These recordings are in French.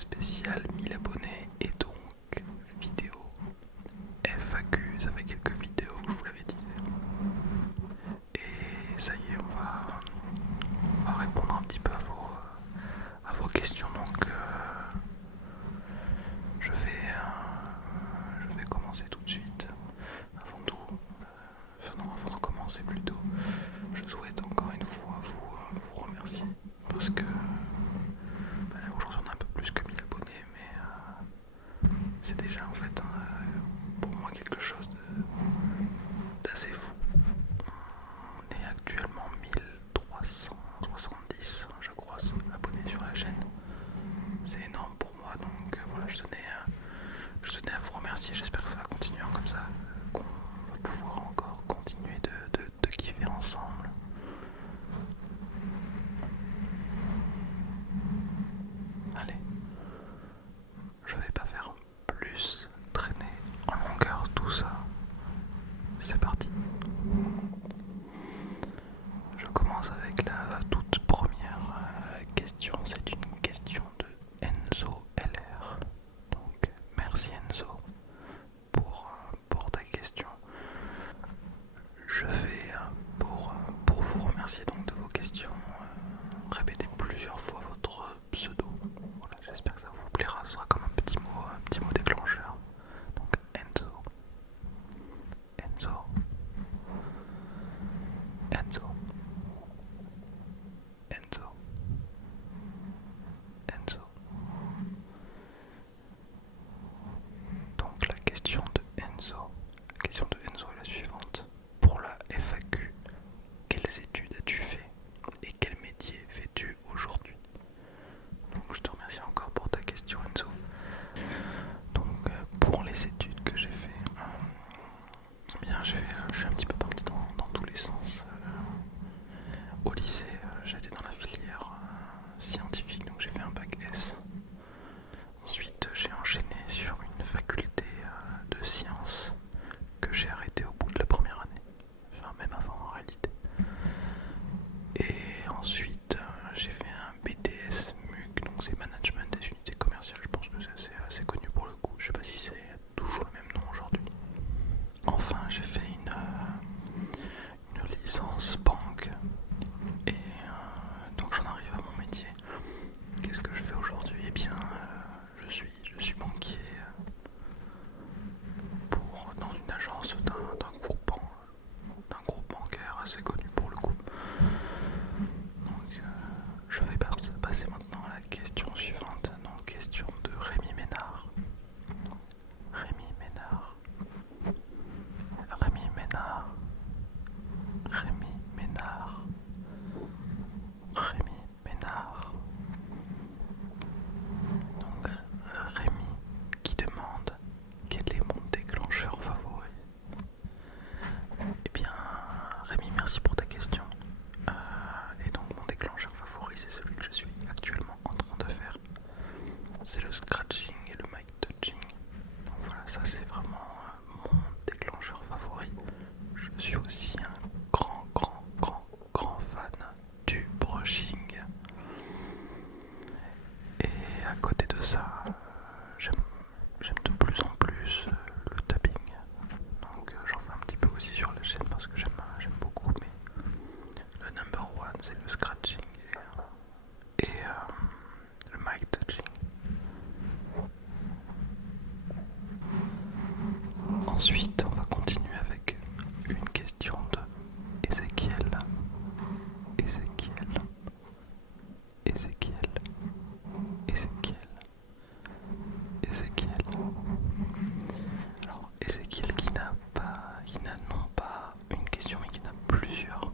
spécial 1000 abonnés et donc vidéo FAQ, ça fait quelques vidéos que je vous l'avais dit. Et ça y est, on va répondre un petit peu à vos questions. Donc je vais commencer tout de suite. Avant tout, avant de commencer plutôt, je souhaite encore une fois vous remercier parce que aujourd'hui on a un peu plus que 1000 abonnés, mais c'est déjà en fait pour moi quelque chose d'assez fou. On est actuellement 1370 je crois abonnés sur la chaîne. C'est énorme pour moi, donc voilà, je tenais à vous remercier. J'espère que ça va continuer comme ça, qu'on va pouvoir encore continuer de kiffer ensemble. Allez, je vais pas faire plus traîner en longueur tout ça. C'est parti. Je commence avec la toute première question. C'est une question de Enzo LR. Donc merci Enzo pour ta question. Je vais pour vous remercier donc de vos questions répéter plusieurs fois votre pseudo. Voilà, j'espère que ça vous plaira. Ce sera comme un petit mot déclencheur. Donc Enzo, Enzo, Enzo, Enzo, Enzo. Donc la question de Enzo est la suivante. Pour la FAQ, quelles études as-tu fait et quel métier fais-tu aujourd'hui? Donc je te remercie encore pour ta question Enzo. Donc pour les études que j'ai fait, je suis un petit peu parti dans tous les sens. Au lycée, j'étais dans la filière scientifique, donc j'ai fait un bac S. Ensuite, j'ai enchaîné sur une faculté de sciences que j'ai arrêté au bout de la première année, enfin même avant en réalité. Et ensuite, j'ai fait un BTS MUC, donc c'est Management des unités commerciales. Je pense que c'est assez connu pour le coup. Je sais pas si c'est toujours le même nom aujourd'hui. Enfin, j'ai fait une licence banque et donc j'en arrive à mon métier. Qu'est-ce que je fais aujourd'hui? Eh bien, je suis banquier dans une agence d'un groupe bancaire assez connu pour le coup. Donc, je vais passer maintenant à la question suivante. Donc, question de Rémi Ménard. Rémi Ménard. Rémi Ménard. Rémi Ménard. Rémi Ménard. Donc, Rémi qui demande quel est mon déclencheur favori. Eh bien, Rémi, merci pour ta question. Et donc, mon déclencheur favori, c'est celui que je suis actuellement en train de faire. C'est le scratching et le mic touching. Donc voilà, ça c'est vraiment mon déclencheur favori. Je suis aussi un grand fan du brushing. Et à côté de ça, j'aime de plus en plus le tapping. Donc j'en fais un petit peu aussi sur la chaîne parce que j'aime beaucoup. Mais le number one, c'est le scratching et le mic touching. Ensuite, on va continuer avec une question de Ézéchiel. Ézéchiel. Ézéchiel. Ézéchiel. Ézéchiel. Alors, Ézéchiel qui n'a non pas une question mais qui en a plusieurs.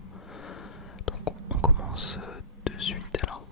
Donc on commence de suite alors.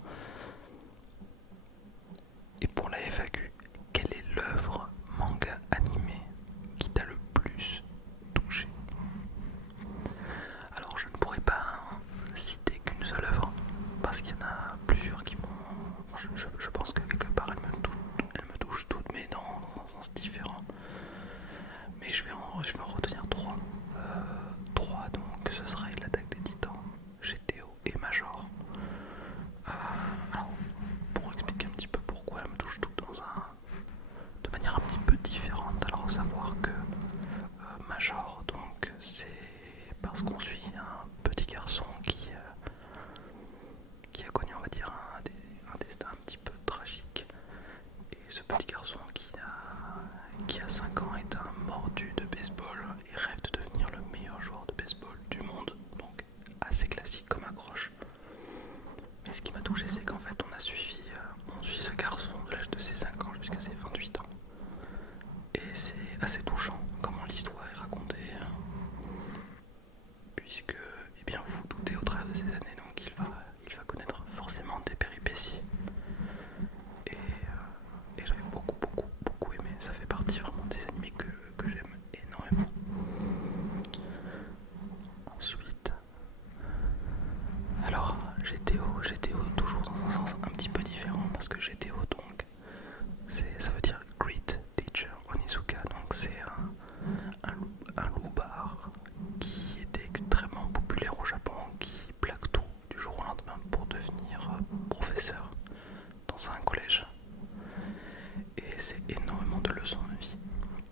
laissé énormément de leçons de vie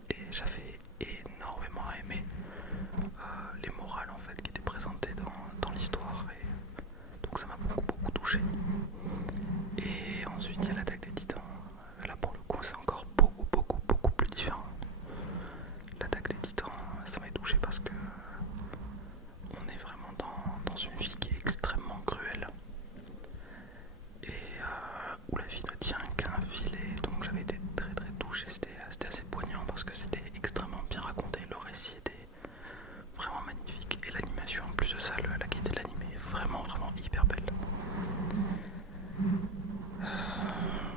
et j'avais énormément aimé les morales en fait qui étaient présentées dans l'histoire, et donc ça m'a beaucoup touché. Et ensuite il y a l'attaque des Titans. Là pour le coup c'est encore beaucoup plus différent. L'attaque des Titans, ça m'a touché parce que on est vraiment dans une vie qui est extrêmement cruelle et où la vie ne tient qu'à un filet. Donc j'avais été très touché, c'était assez poignant parce que c'était extrêmement bien raconté, le récit était vraiment magnifique et l'animation en plus de ça, la qualité de l'animé est vraiment hyper belle.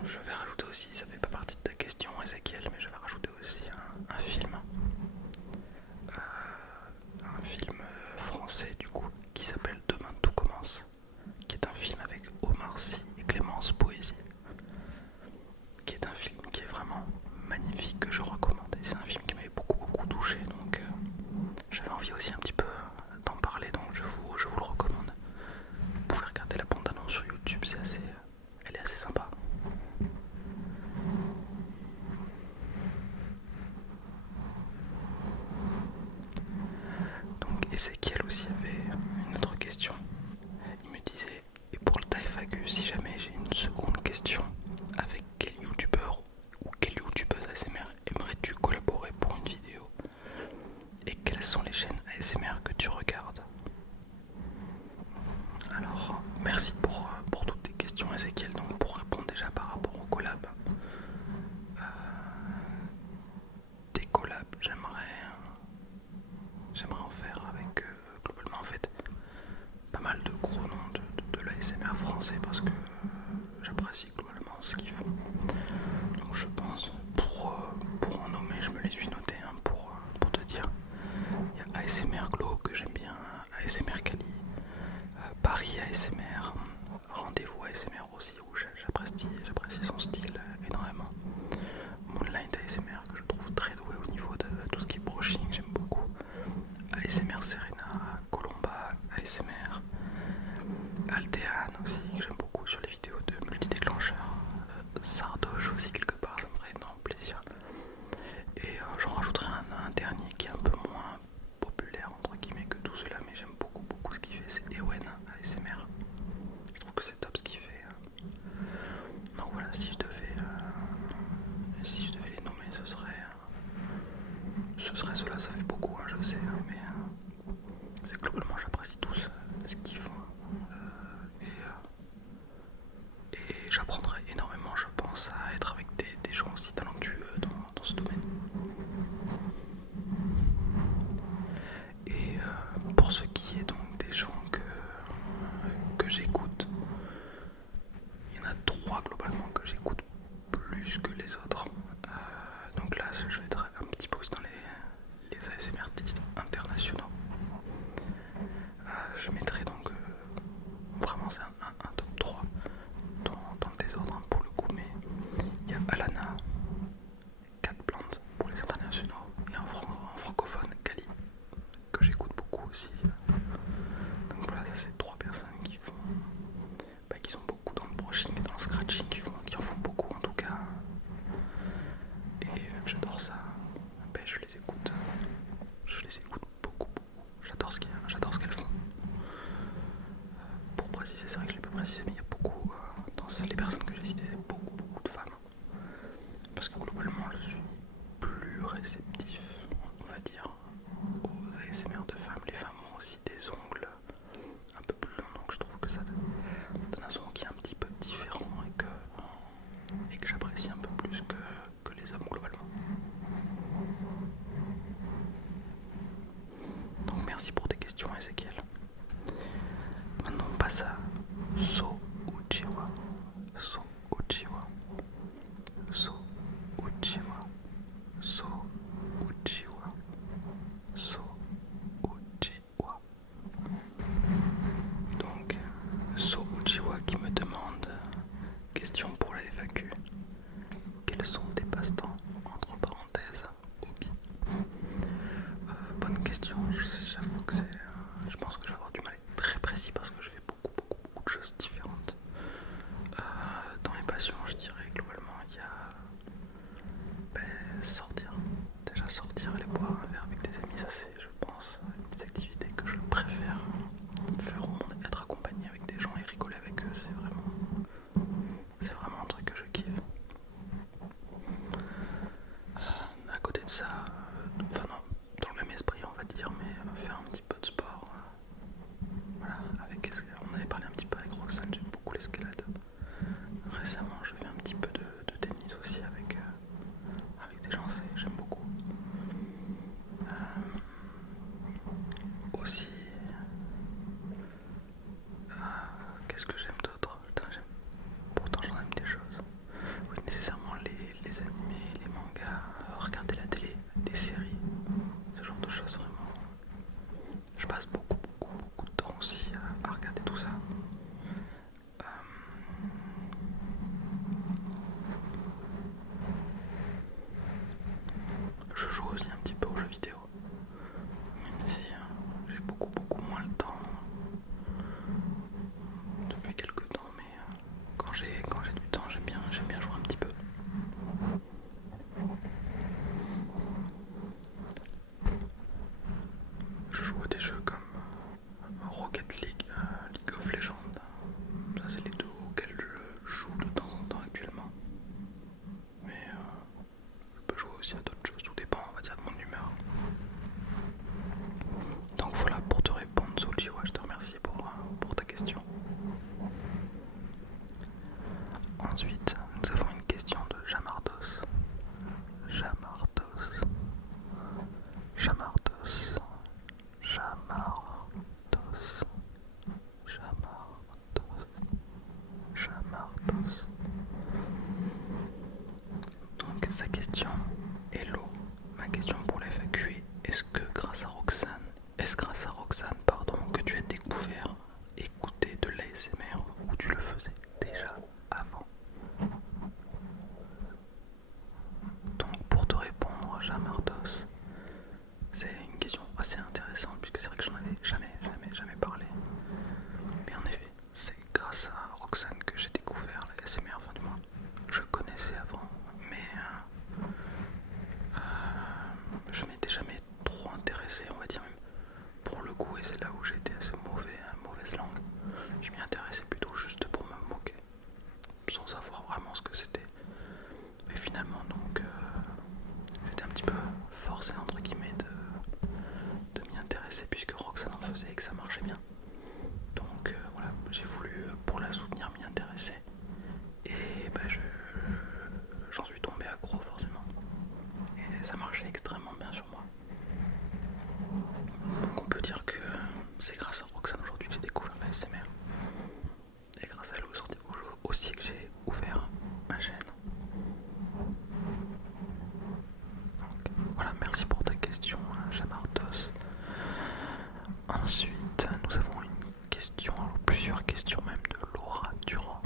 Je vais rajouter aussi, ça fait pas partie de ta question Ezekiel, mais je vais rajouter aussi un film français du coup qui s'appelle Demain tout commence, qui est un film avec Omar Sy et Clémence Poésy, qui est un film qui est vraiment magnifique, que je recommande, et c'est un film qui m'avait beaucoup touché, donc j'avais envie aussi un petit peu d'en parler, donc je vous le recommande. Vous pouvez regarder la bande-annonce sur YouTube, elle est assez sympa. Donc Ezekiel aussi avait une autre question. Il me disait, et pour le TFAQ, si jamais j'ai une seconde question, avec quel youtubeur ou quelle youtubeuse ASMR aimerais-tu collaborer pour une vidéo? Et quelles sont les chaînes ASMR que tu regardes? Alors, merci pour toutes tes questions Ezekiel. Donc pour répondre déjà par rapport au collab, des collabs, j'aimerais en faire avec globalement en fait pas mal de gros noms de l'ASMR français parce que j'apprécie globalement ce qu'ils font. Donc je pense, pour en nommer, je me les suis notés pour te dire. Il y a ASMR Glow que j'aime bien, ASMR Kali, Paris ASMR, Rendez-vous ASMR aussi où j'apprécie son style énormément. Moonlight ASMR que je trouve très doué au niveau de tout ce qui est brushing, j'aime beaucoup. ASMR Serena, Colomba ASMR, Altean aussi que j'aime beaucoup sur les vidéos de multidéclencheurs, Sardoche aussi quelque part, ça me ferait énorme plaisir. Et j'en rajouterai un dernier qui est un peu moins populaire entre guillemets que tout cela, mais j'aime beaucoup ce qu'il fait, c'est Ewen ASMR. Je trouve que c'est top ce qu'il fait. Donc voilà, si je devais les nommer, ce serait cela. Ça fait beaucoup, je sais, mais c'est globalement j'apprécie tous ce qu'ils font. Et j'apprendrai énormément, je pense, à être avec des gens aussi talentueux dans ce domaine. Et pour ce qui est donc des gens que j'écoute, il y en a 3 globalement que j'écoute plus que les autres. Donc là, je vais être un petit peu dans les ASMR artistes internationaux. Je mettrai donc vraiment c'est un top 3 dans le désordre pour le coup, mais il y a Alana, Cat Plant pour les internationaux, et en francophone Kali que j'écoute beaucoup aussi. Donc voilà, ça c'est 3 personnes qui sont beaucoup dans le brushing et dans le scratching, qui en font beaucoup en tout cas. Et vu que j'adore ça, je les écoute beaucoup. J'adore ce qu'elles font. Pour préciser, c'est vrai que je l'ai pas précisé, mais il y a beaucoup, dans les personnes que j'ai citées, c'est beaucoup de femmes. Parce que globalement, je suis plus réceptif, on va dire, aux ASMR de femmes. Les femmes ont aussi des ongles un peu plus longs, donc je trouve que ça donne un son qui est un petit peu différent et que j'apprécie un peu plus que les hommes globalement. Donc merci pour tes questions Ezekiel. Maintenant on passe à So Uchiwa. So Uchiwa. So Uchiwa. So Uchiwa. So Uchiwa. Donc So Uchiwa qui me demande, question pour la FAQ, de ça, enfin non, dans le même esprit on va dire, mais faire un petit peu de sport. Voilà, on avait parlé un petit peu avec Roxane, j'aime beaucoup l'escalade. Récemment je fais un petit peu de tennis aussi avec des gens, j'aime beaucoup. Aussi, qu'est-ce que j'aime d'autre? Pourtant j'en aime des choses. Oui, nécessairement les animés, les mangas, regarder la télé, des séries, ce genre de choses vraiment. Je passe beaucoup de temps aussi à regarder tout ça. Je joue aussi un petit peu aux jeux vidéo, même si j'ai beaucoup moins le temps depuis quelques temps, mais quand j'ai du temps, j'aime bien jouer un petit peu. Je joue à des jeux comme Rocket League, League of Legends. Ça c'est les deux auxquels je joue de temps en temps actuellement. Mais je peux jouer aussi à d'autres choses, tout dépend on va dire de mon humeur. Donc voilà pour te répondre Soulchiwa, je te remercie pour ta question. Ensuite, nous avons une question de Jamardos. Jamardos. Jamardos. Jamardos. Jamardos. Jamardos. Donc sa question, hello, ma question pour la FAQ est est-ce grâce à Roxane que tu as découvert écouter de l'ASMR ou tu le faisais déjà avant? Donc pour te répondre, Jamardos, c'est une question assez intéressante puisque c'est vrai que j'en avais jamais parlé. Mais en effet, c'est grâce à Roxane que j'ai découvert la ASMR, enfin du moins je connaissais avant, mais je m'étais jamais trop intéressé, on va dire même pour le coup, et c'est là où j'étais assez mauvaise langue. Je m'y intéressais plutôt juste pour me moquer, sans savoir vraiment ce que c'était. Mais finalement donc j'étais un petit peu forcé entre guillemets de m'y intéresser puisque Roxane en faisait et que ça marchait bien. Donc voilà, j'ai voulu pour la soutenir m'y intéresser et bah, j'en suis tombé accro forcément et ça marchait extrêmement bien sur moi. Donc on peut dire que c'est grâce à Roxane aujourd'hui que j'ai découvert la SMR et grâce à elle aussi que j'ai ouvert ma chaîne. Donc, voilà, merci pour ta question, Jamardos. Ensuite, nous avons une question, alors plusieurs questions même de Laura Durand.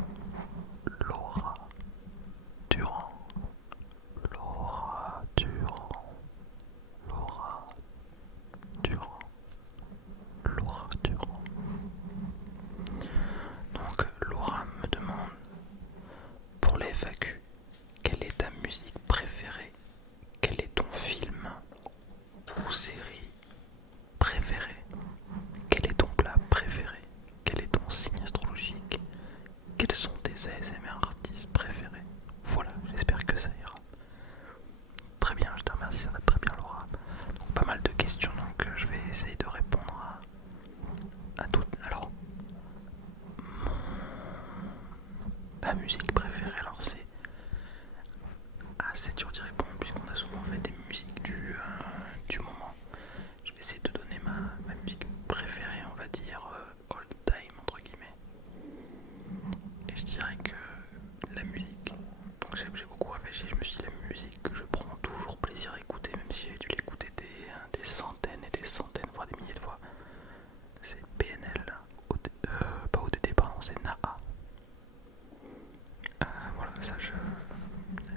Laura Durand. Laura Durand. Laura Durand. Laura Durand. Donc Laura me demande pour les FAQ, quelle est ta musique préférée? Quel est ton film ou série préférée? Quel est ton plat préféré? Quel est ton signe astrologique? Quels sont tes ASMR artistes préférés? Voilà, j'espère que ça ira. Très bien, je te remercie, ça va très bien Laura. Donc pas mal de questions, donc je vais essayer de répondre à toutes. Alors, ma musique préférée, alors c'est assez dur d'y répondre puisqu'on a souvent fait des musiques du moment. Je vais essayer de donner ma musique préférée, on va dire all time entre guillemets. Et je dirais que la musique, donc j'ai beaucoup réfléchi, je me suis dit la musique que je prends toujours plaisir à écouter, même si j'ai dû l'écouter des centaines et des centaines, voire des milliers de fois, c'est PNL, pas OTT pardon, c'est NAA. Voilà, ça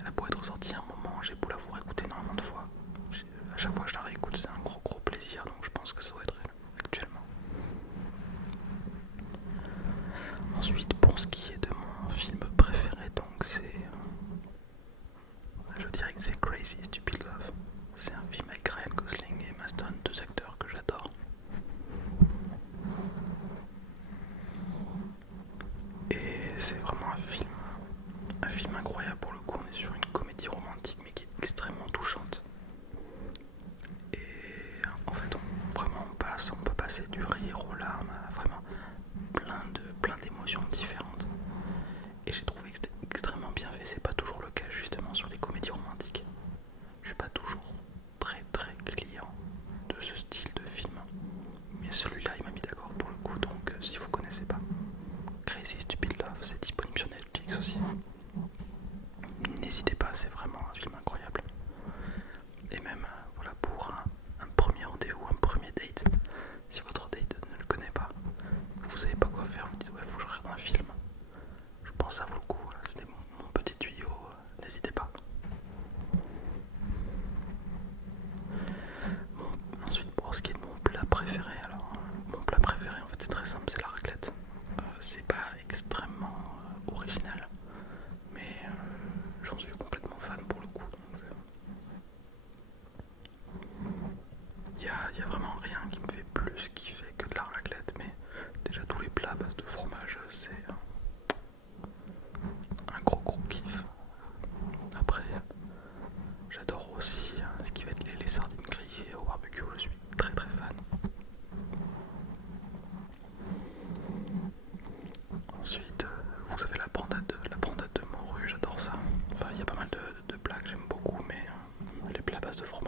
elle a beau être ressortie à un moment, j'ai beau l'avoir écouté énormément de fois. À chaque fois que je la réécoute, c'est un gros plaisir, donc je pense que ça doit être elle actuellement. Ensuite, pour ce qui est de mon film préféré, donc je dirais que c'est Crazy Stupid Love. C'est un film avec Ryan Gosling et Emma Stone, deux acteurs que j'adore. Et c'est vraiment un film incroyable pour le coup. On est sur une comédie romantique mais qui est extrêmement touchante.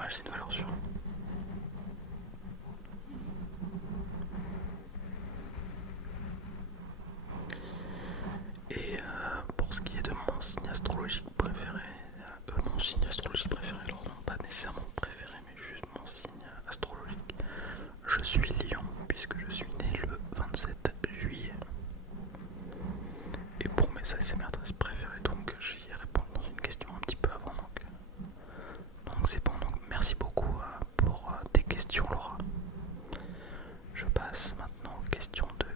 Ouais, c'est une valeur sûre. Et pour ce qui est de mon signe astrologique préféré, alors non, pas nécessairement préféré, mais juste mon signe astrologique, je suis Lion, puisque je suis né le 27 juillet. Et pour mes ASMR préférés, donc j'y ai répondu dans une question un petit peu avant, donc c'est bon, donc merci beaucoup pour tes questions, Laura. Je passe maintenant aux questions de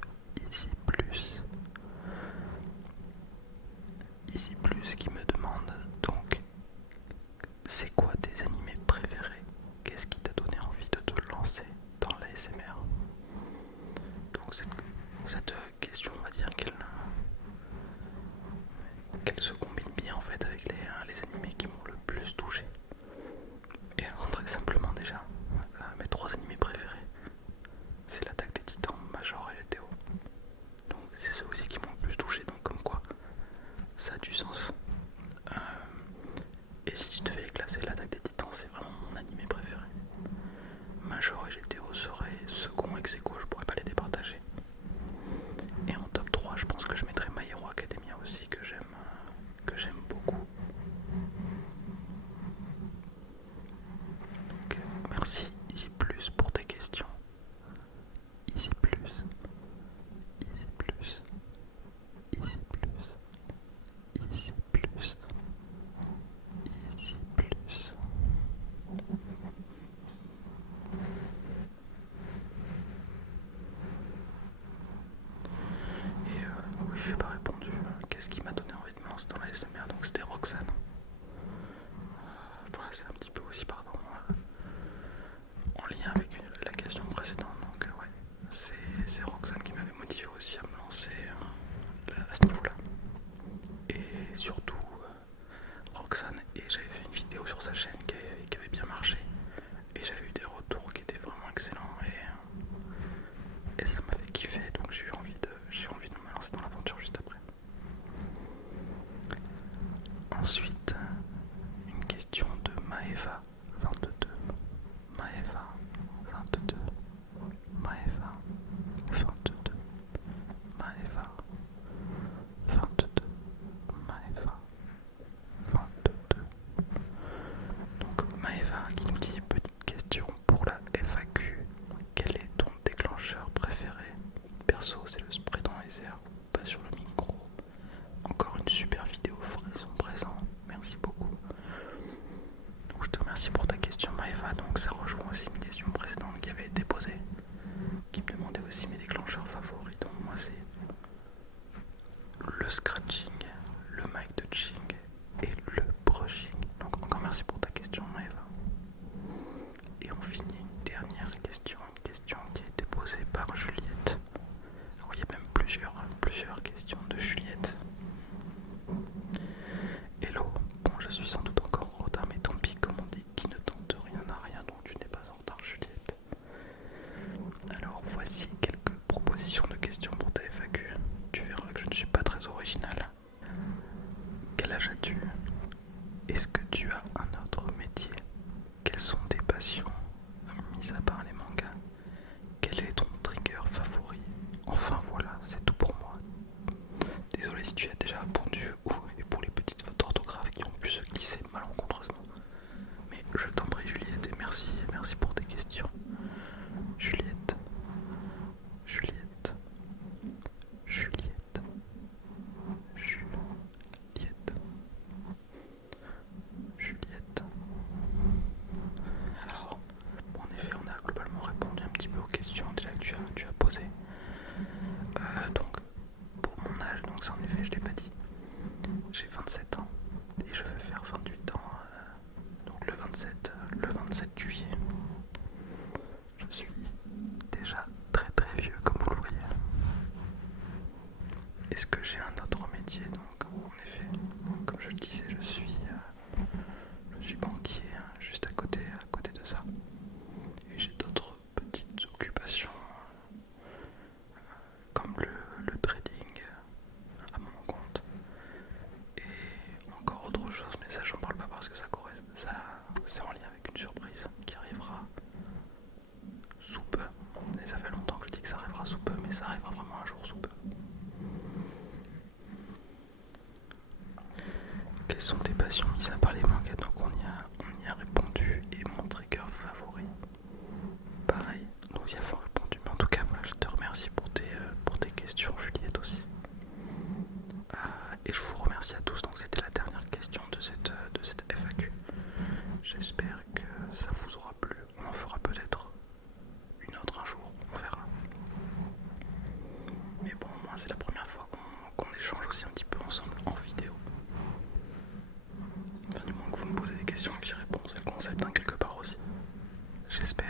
Easy Plus. Easy Plus qui me demande donc c'est quoi tes animés préférés? Qu'est-ce qui t'a donné envie de te lancer dans l'ASMR? Donc cette question, on va dire qu'elle se combine bien en fait avec les animés qui m'ont le plus touché. Et alors, très simplement déjà, mes 3 animés préférés, c'est l'Attaque des Titans, Major et GTO. Donc c'est ceux aussi qui m'ont le plus touché, donc comme quoi ça a du sens. Et si je devais les classer, l'Attaque des Titans c'est vraiment mon animé préféré. Major et GTO seraient second ex aequo, je pourrais pas les départager. Et en top 3, je pense que je mettrais My Hero Academia aussi, que j'aime beaucoup. Donc merci Easy Plus pour tes questions. Easy Plus, Easy Plus, Easy Plus, Easy Plus, Easy Plus. Et oui, j'ai pas répondu. Qu'est-ce qui m'a donné envie de me lancer dans la SMR? Donc c'était Roxane. Voilà, c'est un petit peu aussi, pardon, en lien avec la question précédente. Donc ouais, c'est Roxane qui m'avait motivé aussi à me lancer à ce niveau-là. Et surtout Roxane, et j'avais fait une vidéo sur sa chaîne qui avait bien marché. Et j'avais eu des retours qui étaient vraiment excellents et ça m'a fait kiffer, donc j'ai eu envie de me lancer dans l'aventure juste après. Ensuite, une question de Maeva 22. Maeva 22. Maeva 22. Maeva 22. Maeva 22. Donc Maeva qui nous dit petite question pour la FAQ. Quel est ton déclencheur préféré? Perso, c'est le spray dans les airs, pas sur le micro. Encore une super vidéo, frisson présent. Merci beaucoup. Donc, je te remercie pour ta question, Maëva. Donc ça rejoint aussi une question précédente qui avait été posée, qui me demandait aussi mes déclencheurs favoris. Donc moi c'est le scratching, le mic touching et le brushing. Donc encore merci pour ta question, Maëva. Et on finit une dernière question, une question qui a été posée par Juliette. Alors il y a même plusieurs questions de Juliette. Hello, bon je suis sans doute encore en retard, mais tant pis, comme on dit, qui ne tente rien n'a rien, donc tu n'es pas en retard, Juliette. Alors voici quelques propositions de questions pour ta FAQ. Tu verras que je ne suis pas très original. Quel âge as-tu? Est-ce que tu as un autre métier? Quelles sont tes passions, mis à part les mangas? Quel est ton trigger favori? Enfin voilà, c'est tout pour moi. Désolé si tu as déjà répondu et pour les petites fautes d'orthographe qui ont pu se glisser malencontreusement. Mais je t'en prie Juliette et merci pour tes questions. Juliette, Juliette, Juliette, Juliette, Juliette. Alors, bon, en effet, on a globalement répondu un petit peu aux questions déjà que tu as posées. Donc, pour mon âge, donc ça en effet, je l'ai pas dit. J'ai 27 ans et je vais faire 28 ans donc le 27 juillet. Je suis déjà très très vieux comme vous le voyez. Est-ce que j'ai un autre métier? Donc en effet, comme je le disais, je suis banquier juste à côté de ça. Et j'ai d'autres petites occupations comme le trading à mon compte. Et encore autre chose, mais ça j'en parle pas parce que ça c'est en lien avec une surprise. questions que j'y réponds, c'est le concept quelque part aussi. J'espère